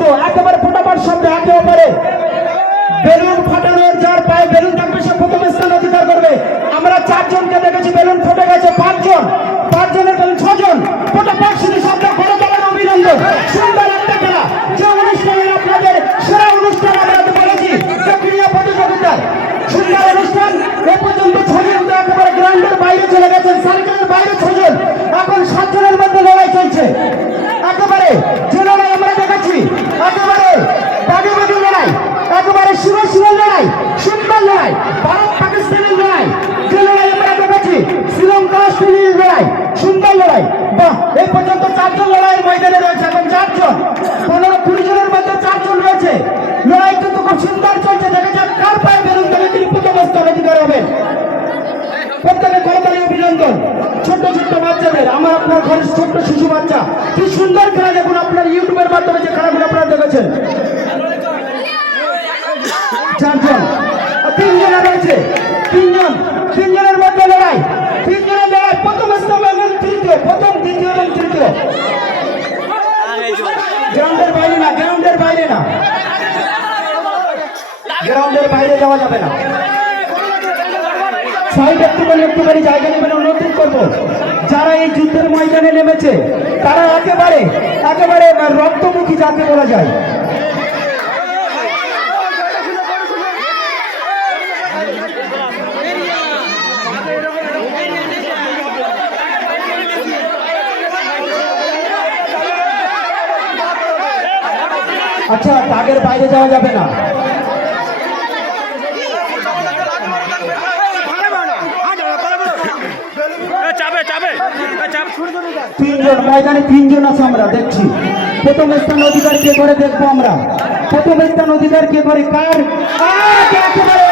শব্দ, একেবারে ফোটাফাট শব্দ, একে অপরে বেলুন ফাটানোর, যার পায়ে বেলুন থাকবে সে প্রথম স্থান অধিকার করবে। আমরা 4 জনকে দেখেছি, বেলুন ফুটে গেছে 5 জন, 5 জনের বেলুন 6 জন। ফোটাফাট শুধু শব্দ, করে দেওয়ার অভিনন্দন। সুন্দর একটা খেলা, যে অনুষ্ঠানের আপনাদের সেরা অনুষ্ঠান আমরা তো বলেছি ক্রীড়া প্রতিযোগিতার সুন্দর অনুষ্ঠান। এ পর্যন্ত 6 জন একেবারে গ্রাউন্ডের বাইরে চলে গেছেন, সার্কেলের বাইরে 6 জন, এখন 7 জনের মধ্যে লড়াই চলছে। একেবারে যে লড়াই আমরা দেখেছি, একেবারে বাগে বাগে লড়াই, একেবারে শিরোশিরোর লড়াই, সুন্দর লড়াই, ভারত পাকিস্তানের লড়াই, যে লড়াই আমরা দেখেছি, শ্রীলঙ্কা অস্ট্রেলিয়ার লড়াই, সুন্দর লড়াই। বাহ, এই পর্যন্ত 4 জন লড়াইয়ের ময়দানে রয়েছে, এখন 4 জন, 15-20 জনের মধ্যে 4 জন রয়েছে। লড়াই কিন্তু খুব সুন্দর চলছে, দেখা যাক কার পায়ে বেলুন দেবে তিনি প্রথম স্থান অধিকার হবেন। প্রত্যেকে করতালি অভিনন্দন। ছোট্ট ছোট্ট বাচ্চাদের, আমার আপনার ঘরের ছোট্ট শিশু বাচ্চা, কি সুন্দর খেলা দেখুন আপনার ইউটিউবের মাধ্যমে যে খেলাগুলো আপনারা দেখেছেন। 4 জন, 3 জন রয়েছে, 3 জনের মধ্যে লড়াই, 3 জনের লড়াই, প্রথম স্থান এবং তৃতীয়, প্রথম, দ্বিতীয় এবং তৃতীয়। গ্রাউন্ডের বাইরে না, গ্রাউন্ডের বাইরে না, গ্রাউন্ডের বাইরে যাওয়া যাবে না। সাইড একটুখানি জায়গা নেবেন, অনুরোধ করবো। যারা এই যুদ্ধের ময়দানে নেমেছে তারা একেবারে রক্তমুখী যাকে বলা যায়। আচ্ছা, দাগের বাইরে যাওয়া যাবে না। 3 জন ময়দানে, 3 জন আছে, আমরা দেখছি। প্রথম স্থান অধিকার কে করে দেখবো আমরা, প্রথম স্থান অধিকার কে করে, কার একেবারে